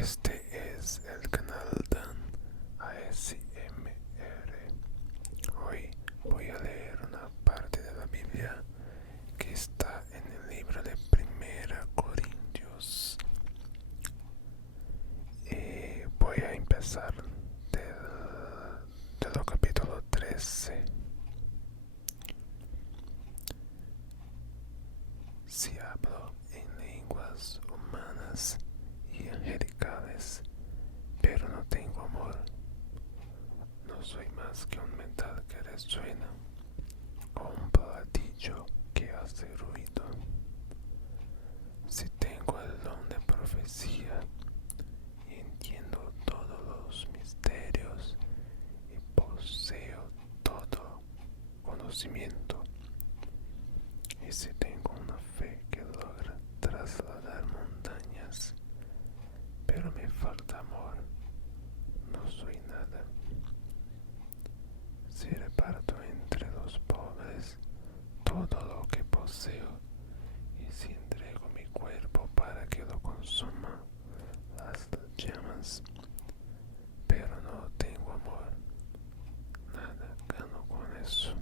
Este es el canal Dan ASMR. Hoy voy a leer una parte de la Biblia que está en el libro de Primera Corintios. Y voy a empezar del capítulo 13. Si hablo en lenguas humanas y angelicales, pero no tengo amor, no soy más que un metal que resuena o un platillo que hace ruido. Si tengo el don de profecía y entiendo todos los misterios y poseo todo conocimiento, y si tengo una fe que logra trasladar montañas, pero me falta amor, no soy nada. Si reparto entre los pobres todo lo que poseo, y si entrego mi cuerpo para que lo consuma las llamas, pero no tengo amor, nada gano con eso.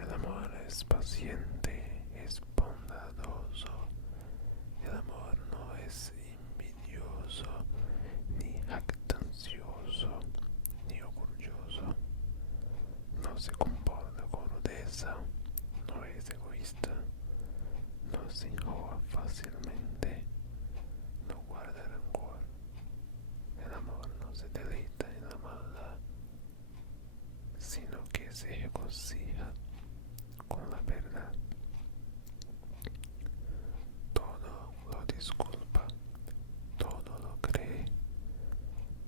El amor es paciente, es bondadoso. El amor no es envidioso, ni jactancioso, ni orgulloso. No se comporta con rudeza, no es egoísta, no se enoja fácilmente, no guarda rencor. El amor no se deleita en la maldad, sino que se regocija con la verdad. Todo lo disculpa, todo lo cree,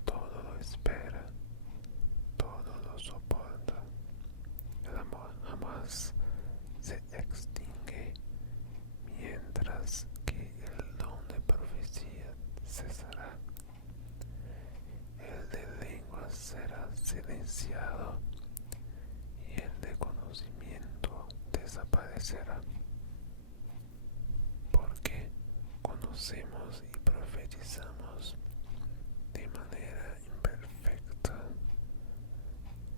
todo lo espera, todo lo soporta. El amor jamás se extingue, mientras que el don de profecía cesará. El de lenguas será silenciado y el de conocimiento desaparecerá. Porque conocemos y profetizamos de manera imperfecta,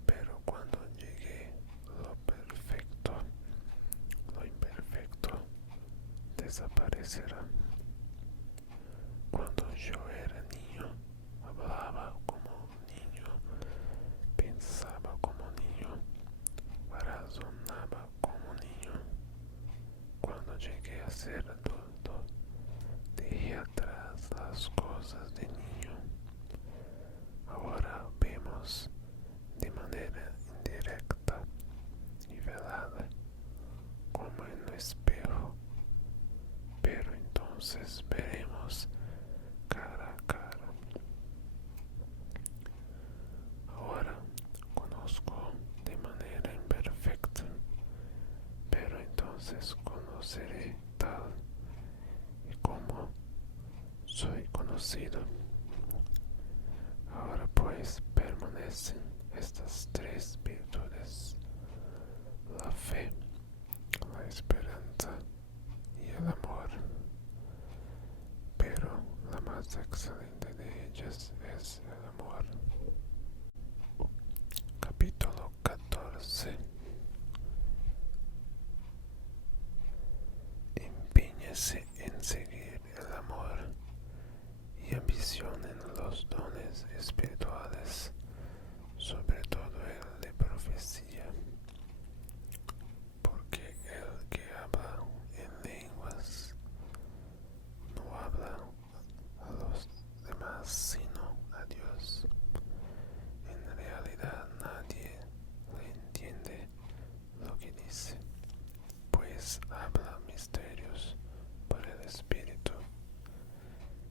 pero cuando llegue lo perfecto, lo imperfecto desaparecerá. Cuando yo era niño, hablaba como un niño, pensaba como un niño, razonaba como un niño. Cuando llegué a ser adulto, dejé atrás las cosas de niño. Ahora vemos de manera indirecta y velada, como en un espejo, pero entonces veremos cara a cara. Ahora conozco de manera imperfecta, pero entonces conoceré tal y como soy conocido. Ahora pues permanecen estas tres virtudes: la fe, la esperanza y el amor. Pero la más excelente de ellas es el amor. Capítulo 14. Empeñese en seguir el amor y ambicionen los dones espirituales, sobre todo el de profecía, porque el que habla en lenguas no habla a los demás sino a Dios. En realidad nadie le entiende lo que dice, pues habla misterios por el Espíritu.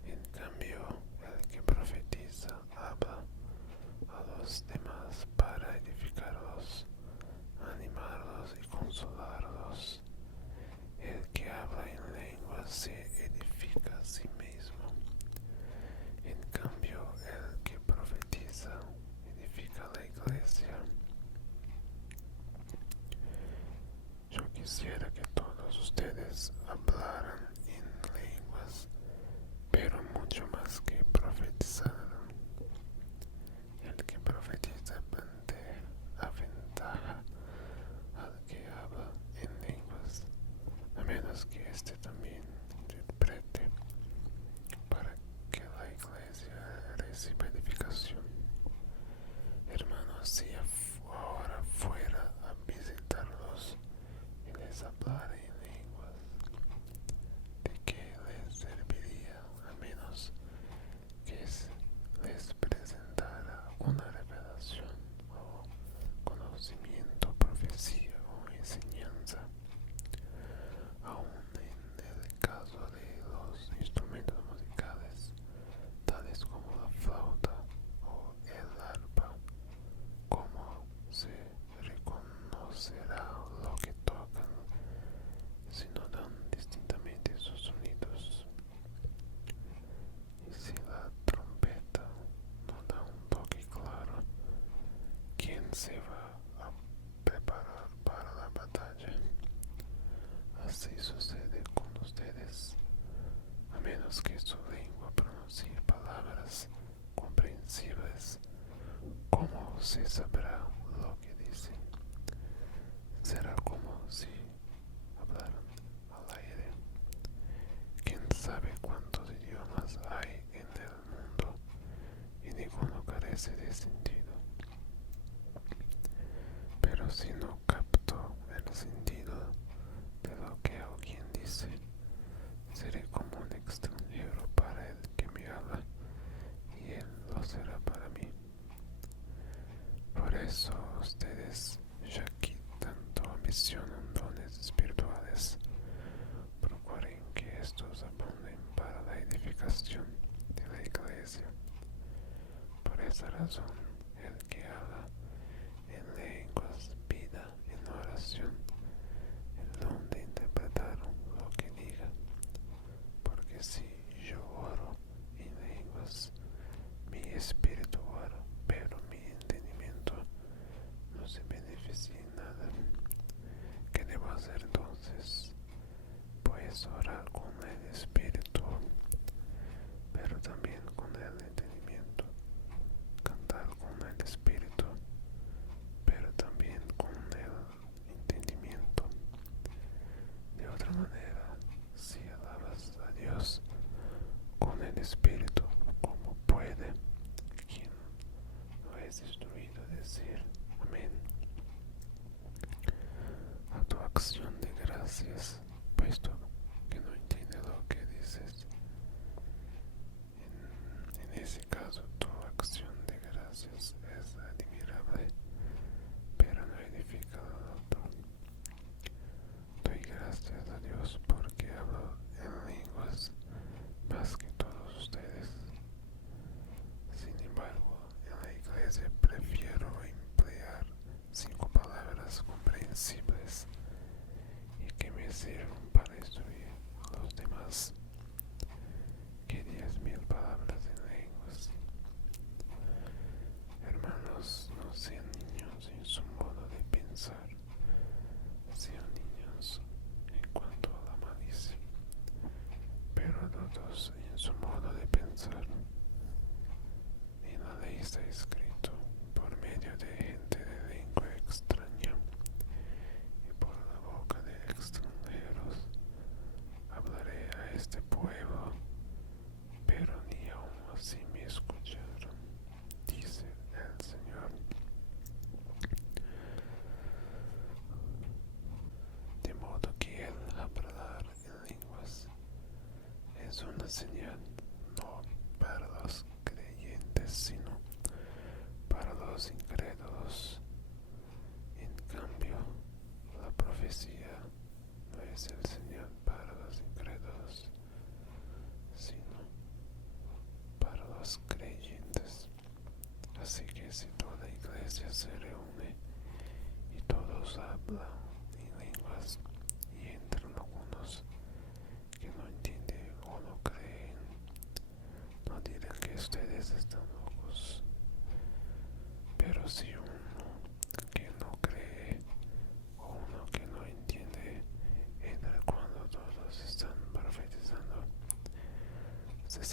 En cambio, el que profetiza habla a los demás para edificarlos, animarlos y consolarlos. El que habla en lenguas se edifica a sí mismo. En cambio, el que profetiza edifica la iglesia. Yo quisiera que todos ustedes hablaran en lenguas, pero mucho más que profetizar. El que profetiza aventaja al que habla en lenguas, a menos que éste también interprete, para que la iglesia reciba edificación. Hermanos, si ahora fuera a visitarlos y les hablara en lenguas, ¿de qué les serviría a menos que les presentara una revelación o conocimiento, profecía o enseñanza? Aún en el caso de los instrumentos musicales, tales como la flauta o el arpa, ¿cómo se reconocerá lo que tocan si no dan distintamente sus sonidos? Y si la trompeta no da un toque claro, ¿quién se va a preparar para la batalla? Así sucede con ustedes, a menos que su lengua pronuncie palabras comprensibles. ¿Cómo se sabrá lo que dicen? Será como si hablaran al aire. ¿Quién sabe cuántos idiomas hay en el mundo y ninguno carece de sentido? Pero si no capto el sentido de lo que alguien dice, seré como un extranjero para el que me habla y él lo será para mí. Por eso ustedes, ya que tanto ambicionan dones espirituales, procuren que estos abunden para la edificación de la iglesia. Por esa razón, el que habla en lenguas pida en oración el don de interpretar lo que diga, porque si yo oro en lenguas, mi espíritu ora, pero mi entendimiento no se beneficia en nada. ¿Qué debo hacer entonces? Pues orar con el espíritu, pero también con el entendimiento, cantar con el espíritu, pero también con el entendimiento. De otra manera, si alabas a Dios con el espíritu, ¿cómo puede quien no es instruido decir amén a tu acción de gracias, puesto que no entiende lo que dices? En ese caso, tu acción de gracias es admirable, pero no edifica al otro. Doy gracias a Dios porque hablo en lenguas más que todos ustedes. Sin embargo, en la iglesia prefiero emplear 5 palabras comprensibles y que me sirvan para instruir a los demás que 10.000 palabras en lenguas. Hermanos, no sean niños en su modo de pensar, sean niños en cuanto a la malicia, pero adultos en su modo de pensar. En la ley está escrito: por medio de gente de lengua extraña y por la boca de extranjeros hablaré a este pueblo, pero ni aun así me escucharon, dice el Señor. De modo que el hablar en lenguas es una señal no para los creyentes, sino para los incrédulos. En cambio, la profecía no es el señal para los incrédulos, sino para los creyentes. Así que si toda la iglesia se reúne y todos hablan en lenguas y entran algunos que no entienden o no creen, no dirán que ustedes están locos. Pero si uno que no cree o uno que no entiende entra cuando todos están profetizando, se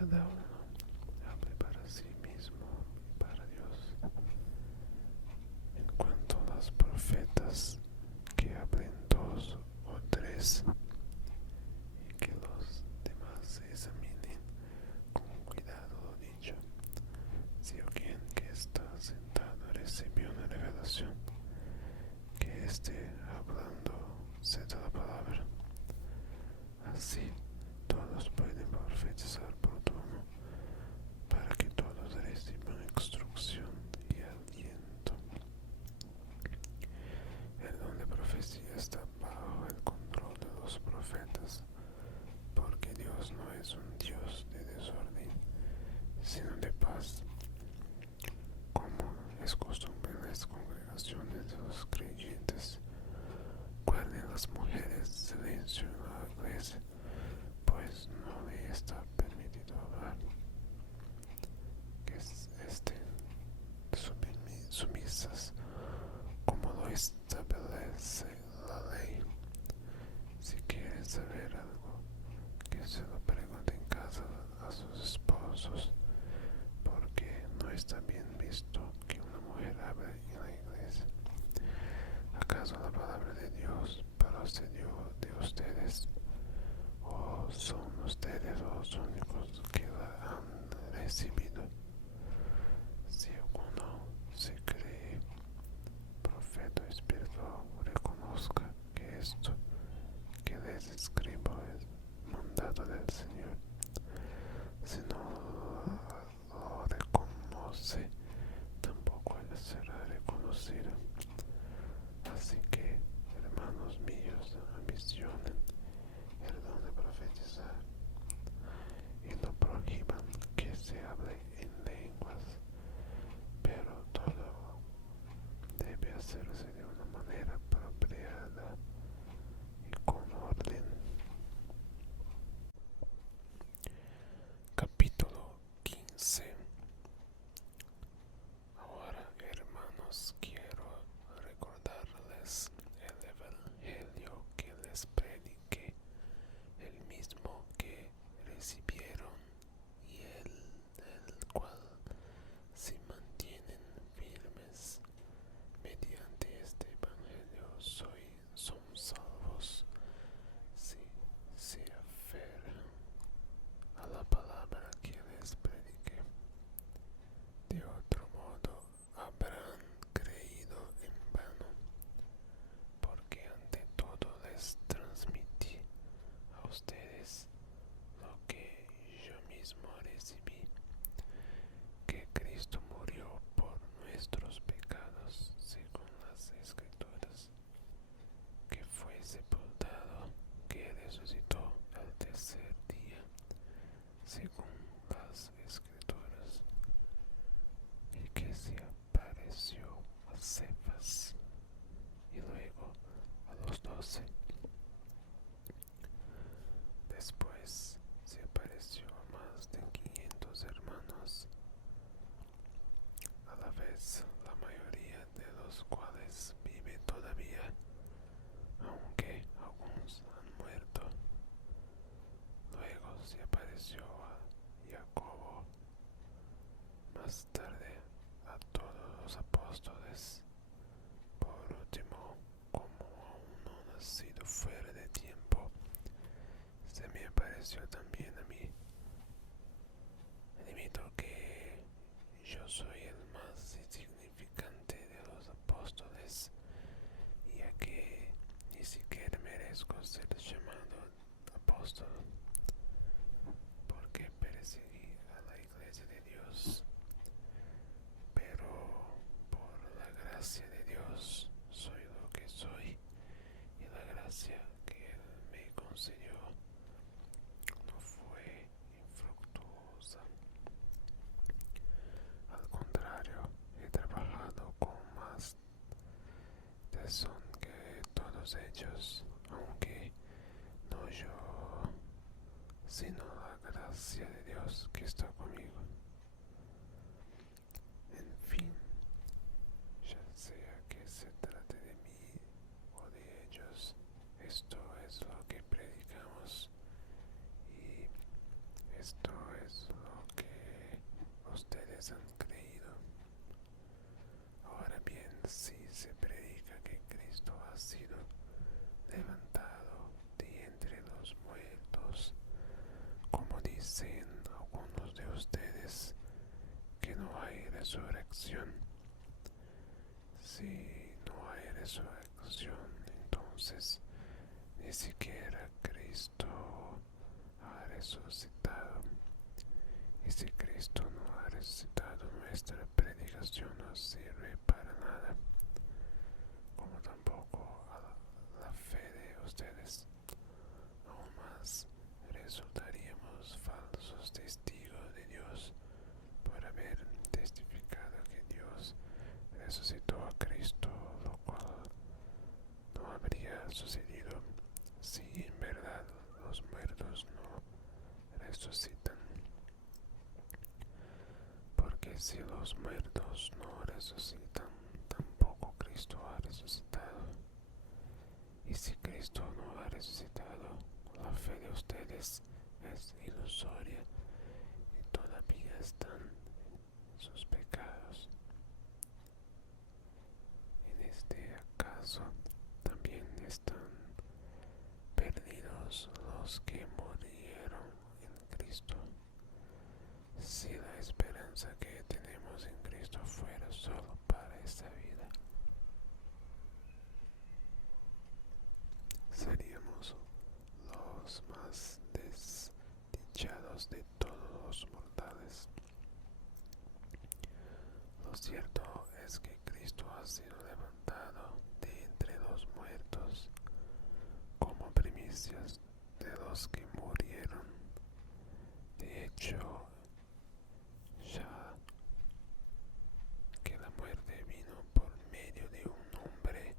cada uno hable para sí mismo y para Dios. En cuanto a los profetas, que hablen dos o tres y que los demás examinen con cuidado lo dicho. Si alguien que está sentado recibió una revelación, que esté hablando ceda la palabra. Así todos pueden profetizar por turno, para que todos reciban instrucción y aliento. El don de profecía está bajo el control de los profetas, porque Dios no es un Dios de desorden, sino de paz. Como es costumbre en las congregaciones de los creyentes, guarden las mujeres silencio en la iglesia, pues no le está permitido hablar, que estén sumisas como lo establece la ley. Si quieren saber algo, que se lo pregunten en casa a sus esposos, porque no está bien visto que una mujer hable en la iglesia. ¿Acaso la palabra de Dios procedió de ustedes? ¿O son ustedes los únicos que la han recibido? Si alguno se cree profeta espiritual, reconozca que esto que les escribo es mandado del Señor. Si no lo reconoce, tampoco será reconocido. Así que, hermanos míos, ambicionen el don de profetizar y no prohíban que se hable en lenguas, pero todo debe hacerse de una manera apropiada y con orden. Capítulo 15. Ahora, hermanos, quiero recordarles el evangelio que les prediqué, el mismo que recibieron y el cual, si mantienen firmes mediante este evangelio, son salvos, si se aferran a la palabra que les prediqué. De otro modo, habrán creído en vano, porque ante todo les transmití a ustedes lo que yo mismo recibí, que Cristo murió por nuestros pecados según las Escrituras, que fue sepultado, que resucitó al tercer día según las Escrituras, y que se apareció a Cefas y luego a los 12. Después se apareció a más de 500 hermanos, a la vez la mayoría de los cuales vive todavía, aunque algunos han muerto. Luego se apareció a Jacobo, más tarde a todos los apóstoles. Por último, como a uno nacido fuera de tiempo, se me apareció también a mí. Admito que yo soy el más insignificante de los apóstoles, ya que ni siquiera merezco ser llamado apóstol, porque perseguí a la iglesia de Dios. Pero por la gracia de Dios soy lo que soy, y la gracia que Él me concedió no fue infructuosa. Al contrario, he trabajado con más tesón que todos ellos, aunque no yo, sino la gracia de Dios que está conmigo. En fin, ya sea que se trate de mí o de ellos, esto es lo que predicamos y esto es ustedes han creído. Ahora bien, si se predica que Cristo ha sido levantado de entre los muertos, como dicen algunos de ustedes, que no hay resurrección. Si no hay resurrección, entonces ni siquiera Cristo ha resucitado. Y si Cristo no ha resucitado, nuestra predicación no sirve para nada, como tampoco a la fe de ustedes. Aún más, resultaríamos falsos testigos de Dios por haber testificado que Dios resucitó a Cristo, lo cual no habría sucedido si en verdad los muertos no resucitan. Porque si los muertos no resucitan, tampoco Cristo ha resucitado. Y si Cristo no ha resucitado, la fe de ustedes es ilusoria y todavía están en sus pecados. En este caso, también están perdidos los que murieron en Cristo. Si la esperanza que tenemos en Cristo fuera solo para esta vida, seríamos los más desdichados de todos los mortales. Lo cierto es que Cristo ha sido levantado de entre los muertos como primicias de los que murieron. De hecho, ya que la muerte vino por medio de un hombre,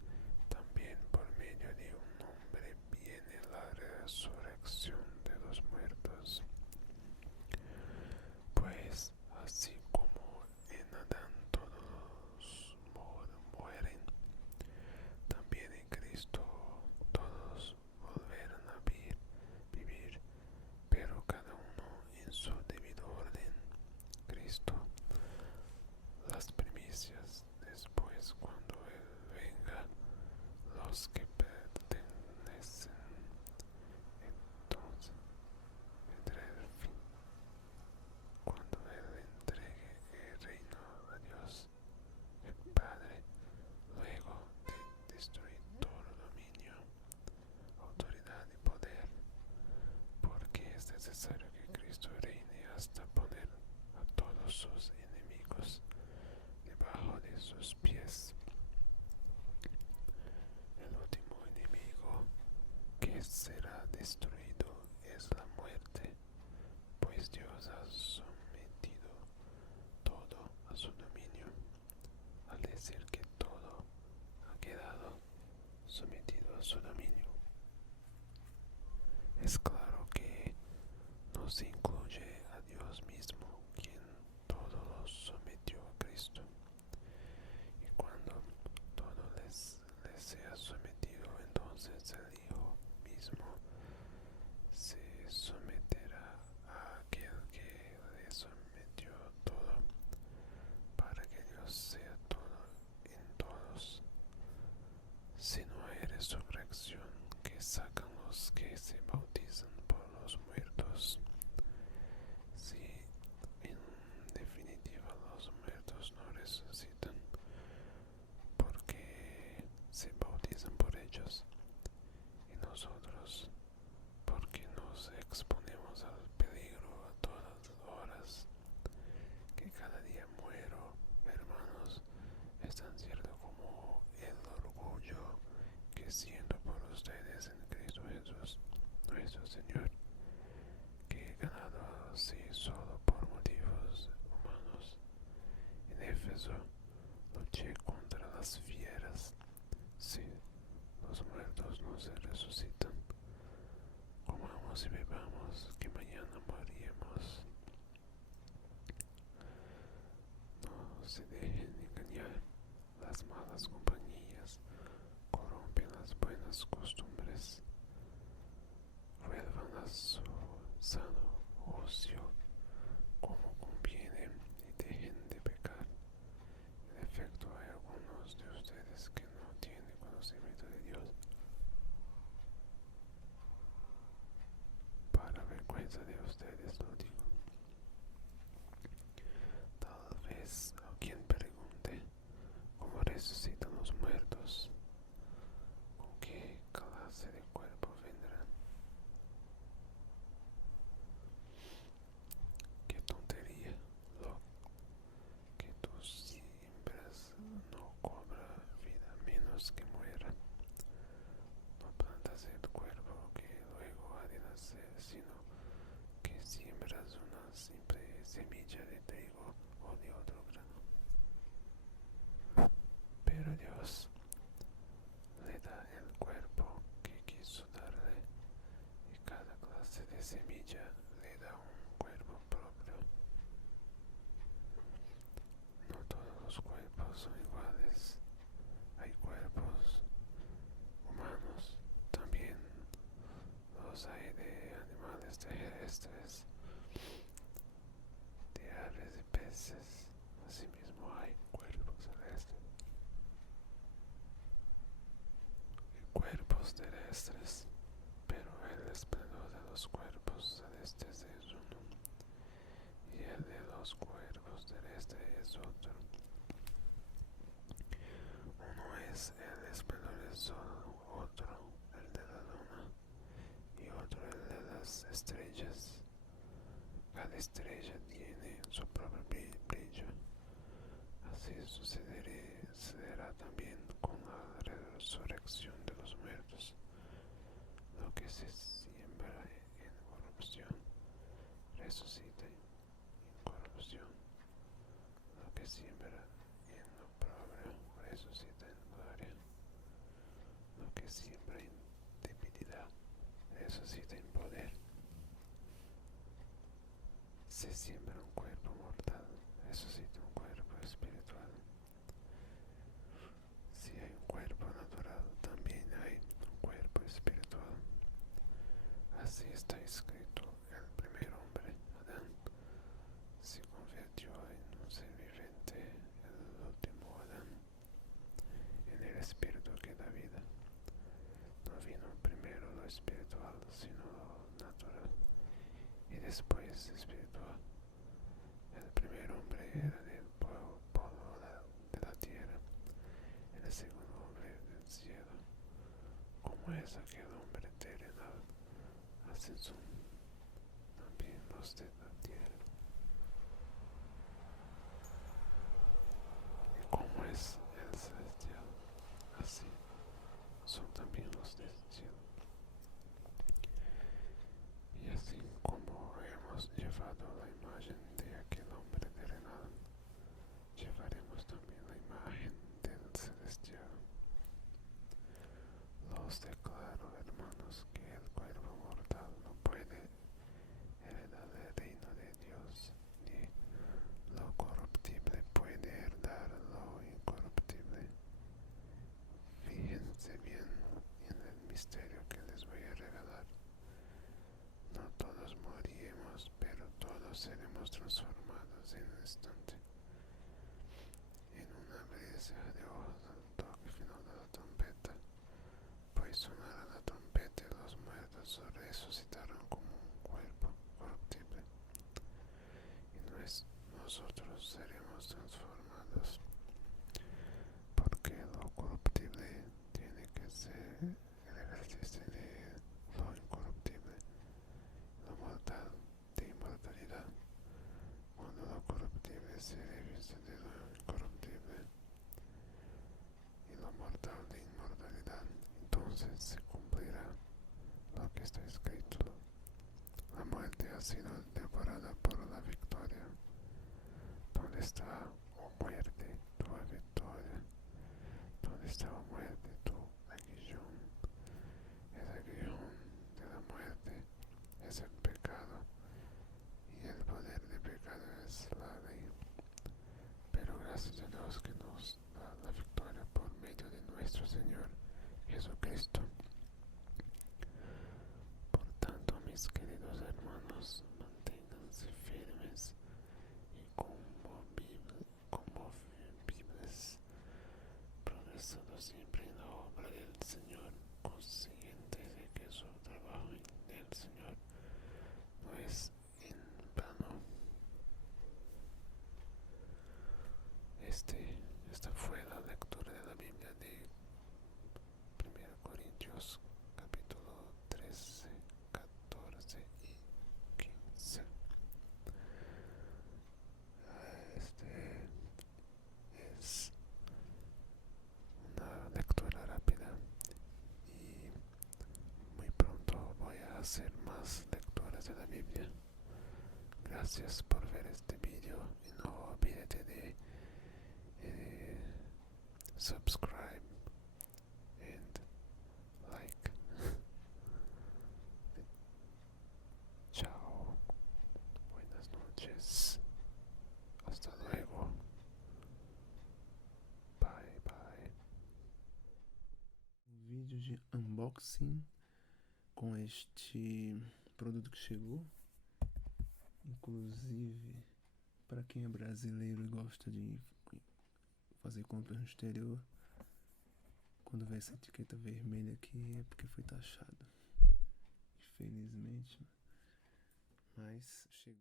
también por medio de un hombre viene la resurrección de los muertos. Pues así como en Adán todos mueren, también en Cristo todos volverán a vivir, pero cada uno en su debido orden. Cristo, las primicias, después cuando Él venga, los que pertenecen. Entonces vendrá el fin, cuando Él entregue el reino a Dios, el Padre, luego de destruir todo dominio, autoridad y poder, porque es necesario que Cristo reine hasta poner a todos sus enemigos debajo de sus pies. El último enemigo que será destruido es la muerte, pues Dios ha sometido todo a su dominio. Al decir que todo ha quedado sometido a su dominio, es claro que no se incluye a Dios mismo, quien todo lo sometió a Cristo. Y cuando todo les sea sometido, entonces el Hijo mismo se someterá a aquel que le sometió todo, para que Dios sea todo en todos. Si no hay resurrección, que sacan los que se bautizan por los muertos. Si en definitiva los muertos no resucitan, porque se bautizan por ellos, y nosotros, porque nos exponemos al peligro a todas horas, que cada día muero, hermanos, es tan cierto como el orgullo que siento por ustedes en Cristo Jesús, nuestro Señor, que he ganado así solo por motivos humanos. En Éfeso luché contra las fieras. Si los muertos no se resucitan, comamos y bebamos, que mañana moriremos. No se dejen engañar, las malas compañías corrompen las buenas costumbres. Vuelvan a su sano ocio como conviene y dejen defensa de ustedes lo digo. Tal vez alguien pregunte cómo resucitan los muertos, con qué clase de cuerpo vendrán. Qué tontería, lo que tú siembras no cobra vida menos que muera. No plantas el cuerpo que luego ha de nacer, sino que siembras una simple semilla de trigo o de otro grano. Pero Dios le da el cuerpo que quiso darle, y cada clase de semilla le da un cuerpo propio. No todos los cuerpos son iguales. Hay cuerpos humanos, también los hay de animales terrestres, de aves y peces. Asimismo hay cuerpos celestes y cuerpos terrestres, pero el esplendor de los cuerpos celestes es uno y el de los cuerpos terrestres es otro. Uno es el esplendor del sol, otro el de la luna y otro el de las estrellas. Cada estrella tiene su propio brillo. Así sucederá también con la resurrección de los muertos. Lo que se siembra en corrupción resucita en incorrupción. Lo que siembra en oprobio resucita en gloria. Lo que siembra en debilidad resucita en poder. Se siembra un cuerpo mortal, resucita un cuerpo espiritual. Si hay un cuerpo natural, también hay un cuerpo espiritual. Así está escrito: el primer hombre, Adán, se convirtió en un ser viviente, el último Adán, en el espíritu que da vida. No vino primero lo espiritual, sino lo natural, y después espiritual. El primer hombre era del polvo de la tierra, el segundo hombre del cielo. ¿Cómo es aquel hombre terrenal? Así son también los de la tierra. ¿Y cómo es el celestial? Así son también los del cielo. Y así como hemos llevado la imagen de aquel hombre terrenal, llevaremos también la imagen del celestial. Os declaro, hermanos, que el cuerpo mortal no puede heredar el reino de Dios, ni lo corruptible puede heredar lo incorruptible. Fíjense bien en el misterio que les voy a revelar. No todos moriremos, pero todos seremos transformados en un instante, en un abrir y cerrar de ojos, al toque final de la trompeta. Pues sonará la trompeta y los muertos resucitarán como un cuerpo corruptible, y nosotros seremos transformados, porque lo corruptible tiene que ser revestirse de lo incorruptible, lo mortal de inmortalidad. Cuando lo corruptible se reviste de lo incorruptible y lo mortal de inmortalidad, entonces se cumplirá lo que está escrito: la muerte ha sido devorada por la victoria. ¿Dónde está, oh muerte, tu victoria? ¿Dónde está, oh muerte, tu aguijón? El aguijón de la muerte es el pecado, y el poder del pecado es la ley. Pero gracias a Dios que nos da la victoria por medio de nuestro Señor Jesucristo. Por tanto, mis queridos hermanos, manténganse firmes y conmovibles, progresando siempre en la obra del Señor, conscientes de que su trabajo en el Señor no es gracias por ver este vídeo y no olvídate de subscribe and like. Chao, buenas noches, hasta luego, bye bye. Um vídeo de unboxing com este produto que chegou. Inclusive, para quem é brasileiro e gosta de fazer compras no exterior, quando vê essa etiqueta vermelha aqui é porque foi taxado. Infelizmente, mas chegou.